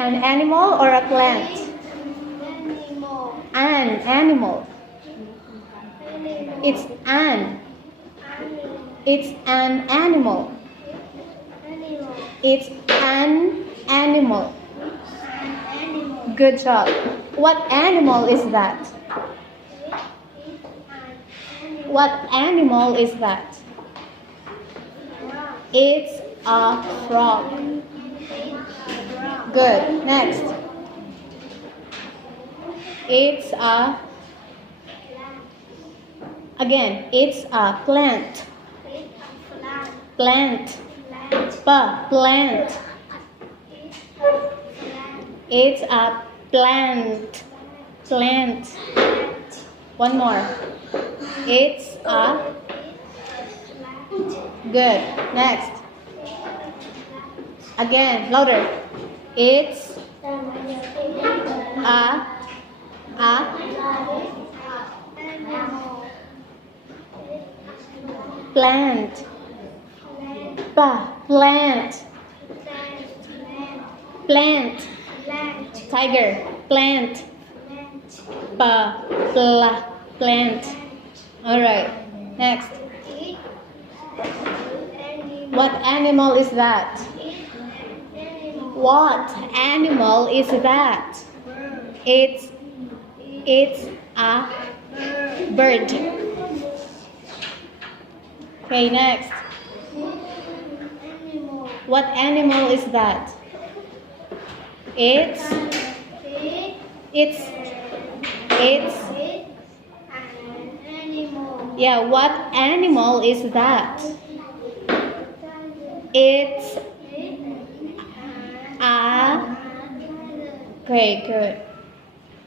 An animal or a plant? Animal. An animal. Animal. It's an. Animal. It's an animal. Animal. It's an animal. An animal. Good job. What animal is that? What animal is that? It's a frog. Good. Next. It's a Again, it's a plant. Plant. Plant. It's a plant. Plant. One more. It's a Good. Next. Again, louder. It's a plant. Plant. Plant. Tiger. Plant. Plant. All right. Next. What animal is that? What animal is that? It's a bird. Okay, next. What animal is that? It's Yeah, what animal is that? It's a Great, good.